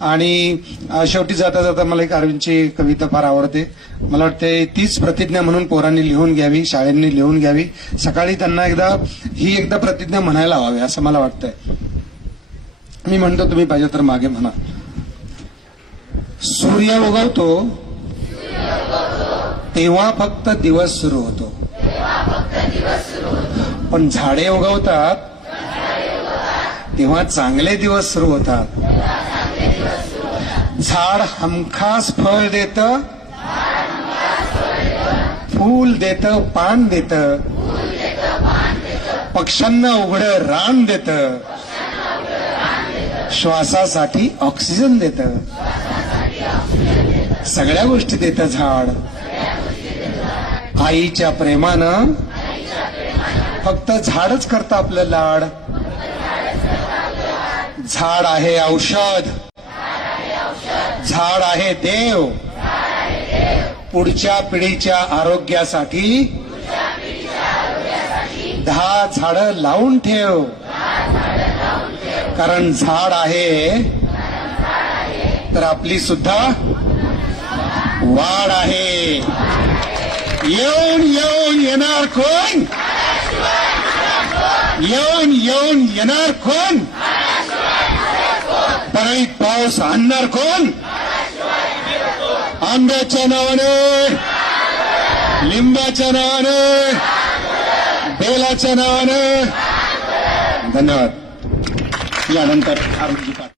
आणि शेवटी जाता जाता मला एक अरविंदची कविता फार आवडते. मला वाटते तीच प्रतिज्ञा म्हणून पोरांनी लिहून घ्यावी शाळेंनी लिहून घ्यावी. सकाळी त्यांना एकदा ही एकदा प्रतिज्ञा म्हणायला हवी असं मला वाटतंय. मी म्हणतो तुम्ही पाहिजे तर मागे म्हणा. सूर्य उगवतो तेव्हा फक्त दिवस सुरू होतो. पण झाडे उगवतात तेव्हा चांगले दिवस सुरू होतात. झाड हमखास फळ देत. फूल देत पान देत. पक्ष्यांना उघड रान देत. श्वासासाठी ऑक्सिजन देत. सगळ्या गोष्टी देत झाड. आईच्या प्रेमानं फक्त झाडच करतं आपलं लाड. झाड आहे औषध. झाड आहे देव. पुढच्या पिढीच्या आरोग्यासाठी दहा झाड लावून ठेव. कारण झाड आहे तर आपली सुद्धा वाढ आहे. येऊन येऊन येणार कोण? येऊन येऊन येणार कोण? परळीत पाऊस आणणार कोण? आंब्याच्या नावाने लिंबाच्या नावाने बेलाच्या नावाने. धन्यवाद. यानंतर आरोग्य